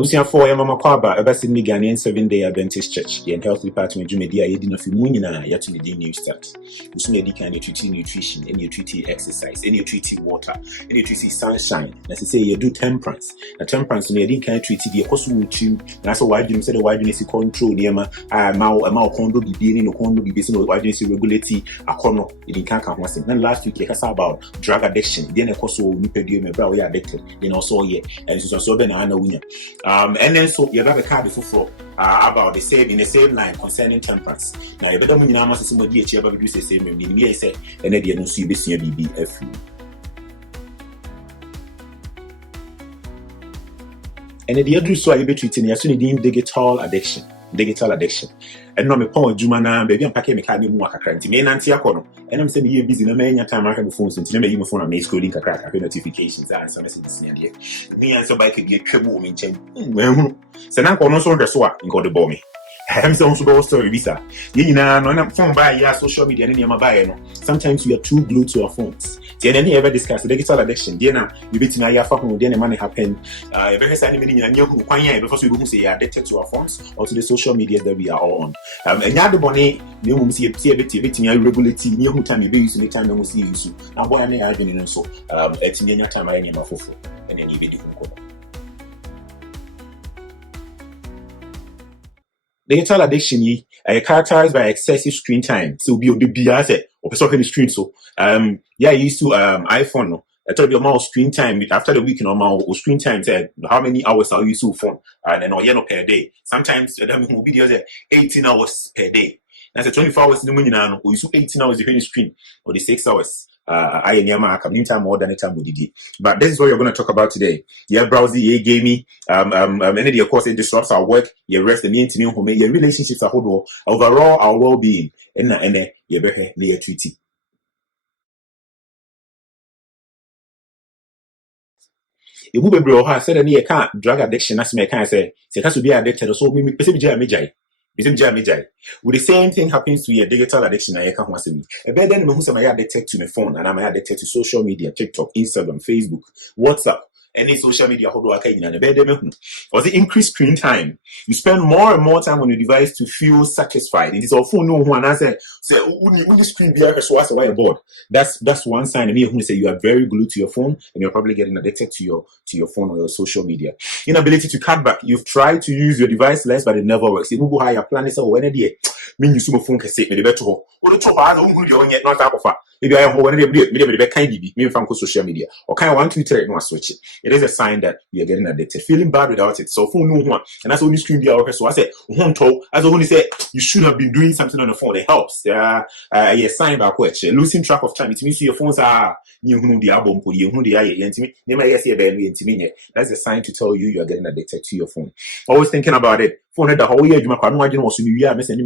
Abusia for ya mama kwaba eba Sydney-Ghanaian 7-day Adventist Church. The health department media yedi na fi munyina ya to the new start. Usu na dika any treaty nutrition, any treaty exercise, any treaty water, any treaty sunshine. Na say you do temperance. Na temperance na yedi kan treaty the koso wutim. Na so why you say the why you see control niema ma kondo bibi ni no kondo bibi so why you see regulate akono yedi kan ho asem. Then last week you about drug addiction. Then e koso nipadie me bra we addicted. Then also here and so be na wunya. And then so you have a card for about the same in the same line concerning temperance. Now you better mean I must somebody achieve about do the same me say and then you don't see this BBF. And the other so I be treating as soon as digital addiction. And no me pon adwuma na baby am pake me ka mu akakra nti me nanti akono and I'm saying you busy na me nya time aka me phone so nti na me phone na me scrolling kakra notifications and some messages nia de me answer by ke bi atwamu me nchen ehunu se na kono so ndso a nko de bo me I'm so story visa. You know, no phone by yeah, social media and any buy no. Sometimes we are too glued to our phones. Then any ever discuss the digital addiction. Then you bet na ya fa ho then money happen. Every time many nya hu kwan ya because we go say you are addicted to our phones or to the social media that we are all on. And ya the money you mum see bit nya regulate ni hu time be use the time no see use. Na boy na ya adwene so etini nya time ya nya mafofo. And then you be different. Digital addiction characterized by excessive screen time. So be on the BS or the screen. So yeah, I used to iPhone. No. I told you about screen time after the week, normal screen time said how many hours are you used to phone and then or per day. Sometimes will be 18 hours per day. That's a 24 hours in the morning now. We use 18 hours on the screen or the 6 hours. I am time more than a time with the but this is what you're going to talk about today. Yeah, browsing, yeah, gaming, any of course it disrupts our work, your rest and the home, your relationships are overall our well-being, and you better near treaty. If we be said any can't drug addiction, as me can say, it has to be addicted, so we make with the same thing happens to your digital addiction. I can't want to me. A better than who's addicted to my phone and I'm addicted to social media, TikTok, Instagram, Facebook, WhatsApp, any social media. How do I can a better or the increased screen time? You spend more and more time on your device to feel satisfied. It is all phone no one answer. Say, when screen be so what's why board. That's one sign of me who say you are very glued to your phone and you're probably getting addicted to your phone or your social media. Inability to cut back. You've tried to use your device less, but it never works. You move higher plan is when a day. Mean you sumo phone can say me the better. Or the top I don't go yet not up of maybe I have one of the kind of me from social media or kind of 1 2 3 no switch it. It is a sign that you are getting addicted, feeling bad without it. So phone no one, and that's only screen the okay. So I said, as only say you should have been doing something on the phone. It helps. Yeah, sign back which losing track of time. It means your phones are you know the album, you know the eye. That's a sign to tell you are getting addicted to your phone. Always thinking about it. Phone the whole year you might also be message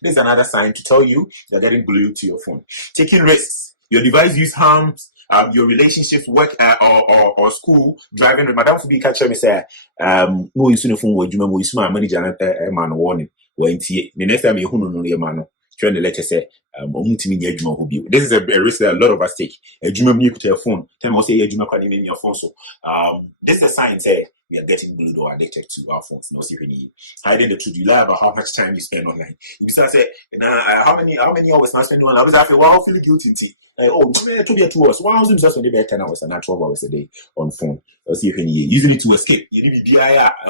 this is another sign to tell you you're getting glued to your phone. Taking risks. Your device use harms your relationships, work or school, driving. Madam to be catcher me say no you soon phone word you use my manager man warning. The next time you no your man. Trying the letter say this is a risk that a lot of us take. A juma me to your phone. Time I say a juma can in your phone. So this is a sign say we are getting glued or addicted to our phones. No see hiding the truth. You lie about how much time you spend online. You start say how many hours I spend on. I was after wow feeling guilty. Like 2 hours. 1 hour is just only 10 hours and not 12 hours a day on phone. Or see using it to escape. You need to be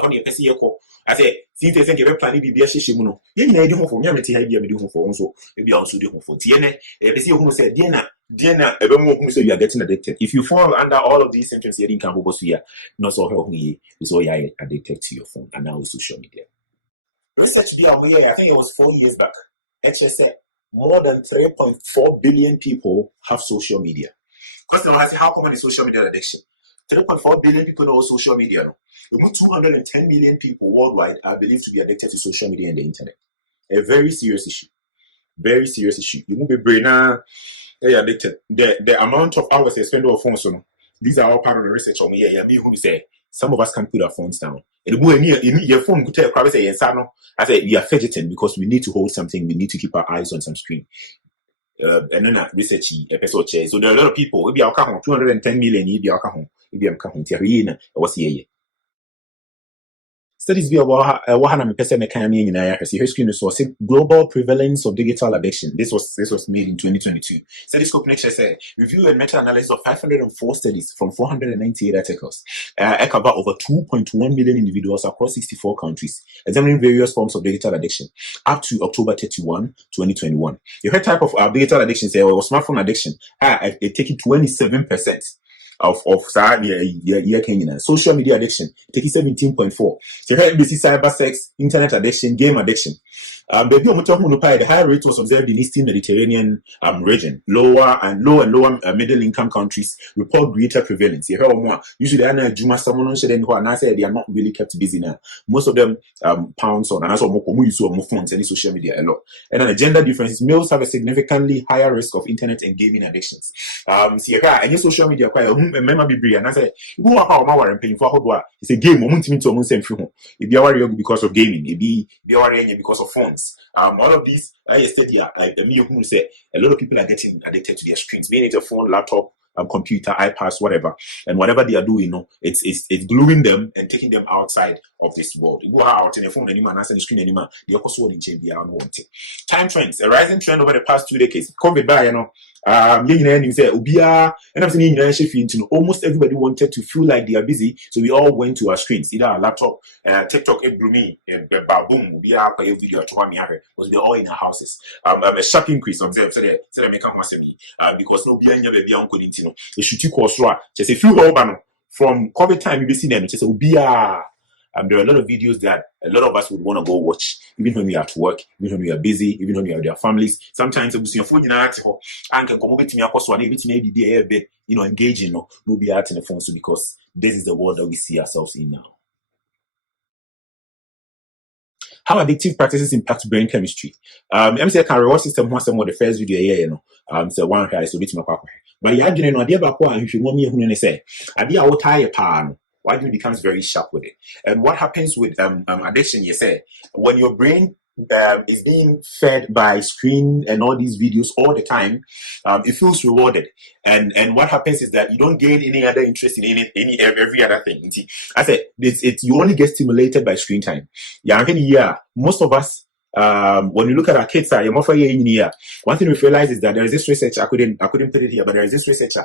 only a PC call. I say, since they think you're planning to be a shimuno, you know, you for me, I'm doing for also, maybe also doing for DNA. They see who said, Diana, who say you are getting addicted. If you fall under all of these symptoms, you can't go here, not so help me, so you are addicted to your phone and now social media. Research here, I think it was 4 years back. HSA, more than 3.4 billion people have social media. Question I say, how common is social media addiction? 3.4 billion people know social media. 210 million people worldwide are believed to be addicted to social media and the internet. A very serious issue. Very serious issue. You won't be brain addicted. The amount of hours they spend on phones, these are all part of the research on here. Who say some of us can put our phones down. And your phone could tell say I say we are fidgeting because we need to hold something, we need to keep our eyes on some screen. and then research episode chair. So there are a lot of people. Maybe I'll count 210 million. Maybe I'll count. Maybe I'm counting. What's here? Studies be about what I'm person mechanic in area. See, screen was global prevalence of digital addiction. This was made in 2022. Study Scope Nature said review and meta analysis of 504 studies from 498 articles. Cover over 2.1 million individuals across 64 countries, examining various forms of digital addiction up to October 31, 2021. The third type of digital addiction say or smartphone addiction. It taking 27%. Of Kenya. Social media addiction, taking 17.4. So here we see cyber sex, internet addiction, game addiction. The higher rate was observed in Eastern Mediterranean region. Low and lower middle income countries report greater prevalence. You hear more. Usually, they are not really kept busy now. Most of them pounds on and also more use more phones and social media a lot. And then the gender differences, males have a significantly higher risk of internet and gaming addictions. See any social media quite remember be and I say who are our paying for how it's a game it be worry because of gaming, it be worrying because of phones. All of these I study like the me who say a lot of people are getting addicted to their screens, meaning it's a phone, laptop, computer, iPads, whatever, and whatever they are doing, it's gluing them and taking them outside of this world. You go out in the phone anymore, and the screen anymore. They also want to change their own wanting. Time trends, a rising trend over the past 2 decades. COVID by you say Ubia, and I'm saying almost everybody wanted to feel like they are busy, so we all went to our screens, either our laptop, TikTok, it blew me, boom, Ubia, video to one because we're all in our houses. A sharp increase of them, so they make a because no being your baby uncle, the shooting course, just a few urban from COVID time, you be seeing them, just Ubia. There are a lot of videos that a lot of us would want to go watch, even when we are at work, even when we are busy, even when we are with our families. Sometimes we see your phone in our and can come with me across one, maybe be engaging, no be out in the phone, so because this is the world that we see ourselves in now. How addictive practices impact brain chemistry. I'm saying can reward system was some of the first video here, so one guy so bit my but yeah, no idea about what if you want me who say, idea what tie pan. Why it becomes very sharp with it. And what happens with addiction, you say, when your brain is being fed by screen and all these videos all the time, it feels rewarded. And what happens is that you don't gain any other interest in every other thing. I said, you only get stimulated by screen time. Yeah, most of us, when you look at our kids, one thing we realize is that there is this research, I couldn't put it here, but there is this researcher,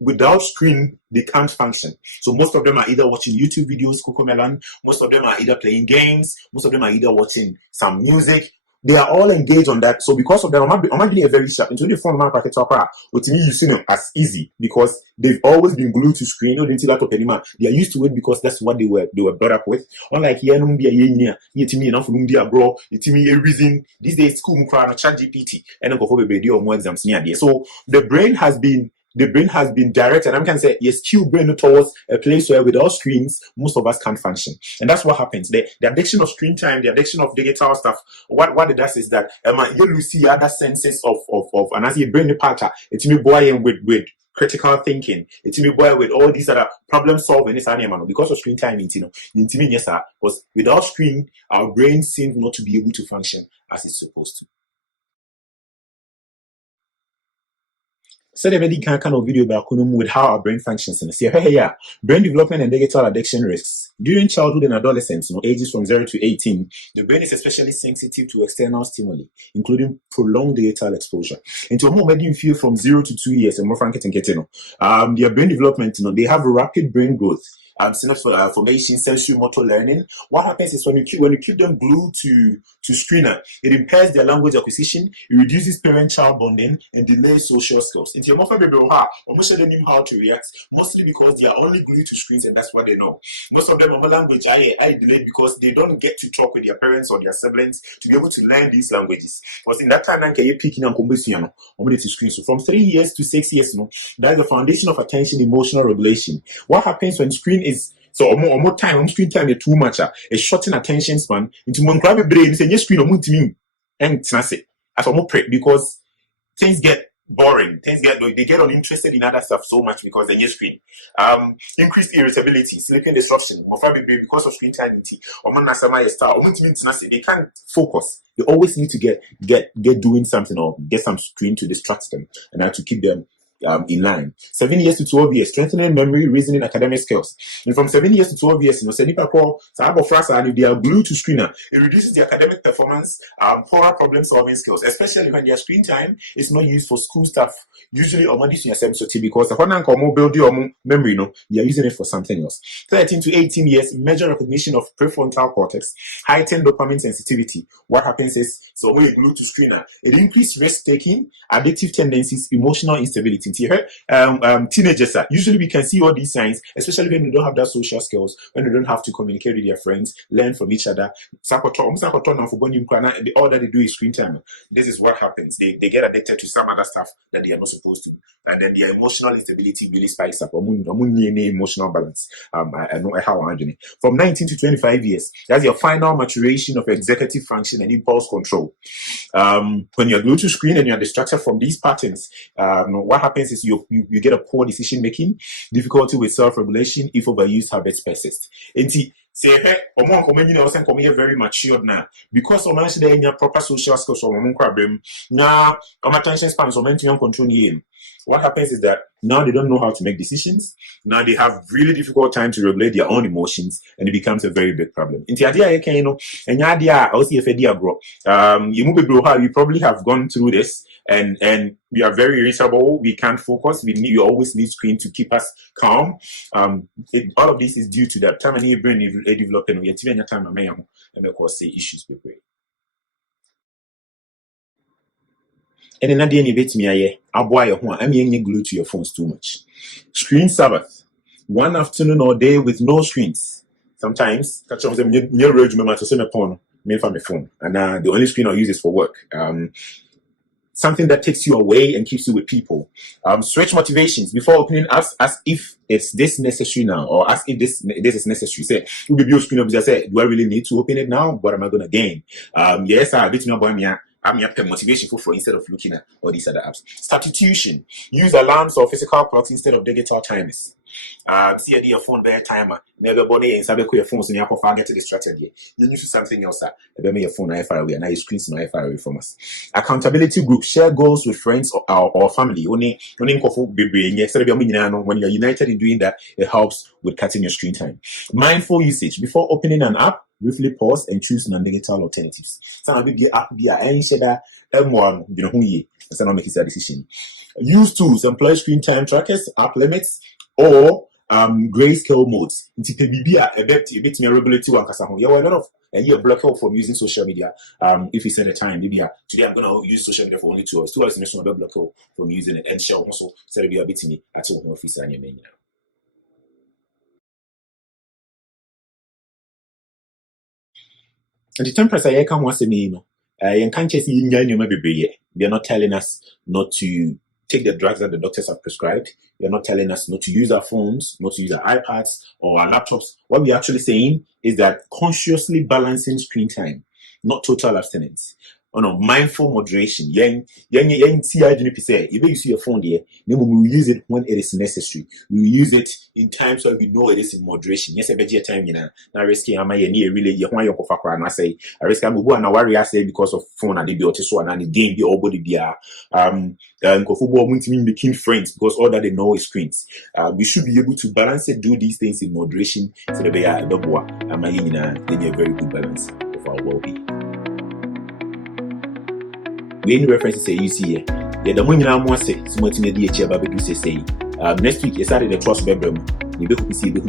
without screen, they can't function. So most of them are either watching YouTube videos, Cocomelon, most of them are either playing games, most of them are either watching some music. They are all engaged on that. So because of that, I might be a very sharp. Into the phone man packet opera, but to me, you see them as easy because they've always been glued to screen. They are used to it because that's what they were brought up with. Unlike here, no be a to me enough from India, bro. To me a reason these days school crowd chat GPT and then go for baby or more exams near there. So the brain has been directed, and I can say, yes, cue brain towards a place where without screens, most of us can't function. And that's what happens. The addiction of screen time, the addiction of digital stuff, what it does is that you see other senses of and as you brain the pattern, it's me boy with critical thinking, it's me boy with all these other problem solving this animal because of screen time, yes, sir. Because without screen, our brain seems not to be able to function as it's supposed to. So they already kind of video about with how our brain functions and say, brain development and digital addiction risks. During childhood and adolescence, ages from 0 to 18, the brain is especially sensitive to external stimuli, including prolonged digital exposure. And to a more you feel from 0 to 2 years, and more frank and getting, their brain development, they have rapid brain growth. Synapse formation, sensory motor learning. What happens is when you keep them glued to screener, it impairs their language acquisition, it reduces parent-child bonding, and delays social skills. Into your mother baby, almost they know how to react, mostly because they are only glued to screens and that's what they know. Most of them on language I delayed because they don't get to talk with their parents or their siblings to be able to learn these languages. Because in that time, you're picking on to screen. So from 3 years to 6 years, that's the foundation of attention, emotional regulation. What happens when screen is so more time on screen time is too much, a shorten attention span into one grab brain say yes screen or to me and it as more prep because things get boring. Things they get uninterested in other stuff so much because they use screen. Increased irritability, sleeping disruption, because of screen time. They can't focus. They always need to get doing something or get some screen to distract them and to keep them in line. 7 years to 12 years, strengthening memory, reasoning, academic skills. And from 7 years to 12 years, if they are glued to screen, it reduces the academic performance, poorer problem solving skills, especially when their screen time is not used for school stuff. Usually, because the build your memory, they are using it for something else. 13 to 18 years, major recognition of prefrontal cortex, heightened dopamine sensitivity. What happens is, so when you glue to screen, it increases risk taking, addictive tendencies, emotional instability. Teenagers, usually we can see all these signs, especially when they don't have that social skills, when they don't have to communicate with their friends, learn from each other. All that they do is screen time. This is what happens. They get addicted to some other stuff that they are not supposed to, and then their emotional instability really spikes up. Emotional balance. I know how I'm doing. From 19 to 25 years, that's your final maturation of executive function and impulse control. When you're glued to screen and you're distracted from these patterns, what happens is you get a poor decision making, difficulty with self-regulation if overused habits persist. And say very matured now because they have proper social skills now attention spans control. What happens is that now they don't know how to make decisions. Now they have really difficult time to regulate their own emotions, and it becomes a very big problem. You probably have gone through this, and we are very irritable. We can't focus. We always need screen to keep us calm. All of this is due to that time and your brain is developing. We are time and of course say issues with brain. And then at the end of it, I'm glued to your phones too much. Screen Sabbath. One afternoon or day with no screens. Sometimes, catch on them, to send a phone, my phone. And the only screen I use is for work. Something that takes you away and keeps you with people. Switch motivations before opening. Ask if it's this necessary now, or ask if this is necessary. Say, you be your screen up. Say, do I really need to open it now? What am I gonna gain? Yes, I bet you know I'm your motivation for instead of looking at all these other apps. Substitution. Use alarms or physical clocks instead of digital timers. See your phone bear timer. Never body and sabe your phones and you can get distracted. You use something else. Make your phone far away and now your screen's not far away from us. Accountability group. Share goals with friends or family. When you're united in doing that, it helps with cutting your screen time. Mindful usage. Before opening an app, briefly pause and choose non-digital alternatives. Some of the app be M1, make a decision. Use tools, employ screen time trackers, app limits, or grayscale modes. A regularity one. You are a lot of a block out from using social media. If you send a time, maybe today I'm gonna use social media for only 2 hours. 2 hours is not block out from using it, and share also say be a bit me at home office and your main. And the Temperance I come once a me, you can't just they're not telling us not to take the drugs that the doctors have prescribed. They're not telling us not to use our phones, not to use our iPads or our laptops. What we're actually saying is that consciously balancing screen time, not total abstinence. Mindful moderation. You use your phone there. We will use it when it is necessary. We will use it in times where we know it is in moderation. Yes, I bet you time, now risking am I really you want your coffee and I say I risk I'm going to worry I say because of phone and the so and the game the body be making friends because all that they know is screens. We should be able to balance it, do these things in moderation so that they are a very good balance of our well-being. We any references say you see here. The money now more say so much in the say. Next week, you started the trust bedroom. You be see the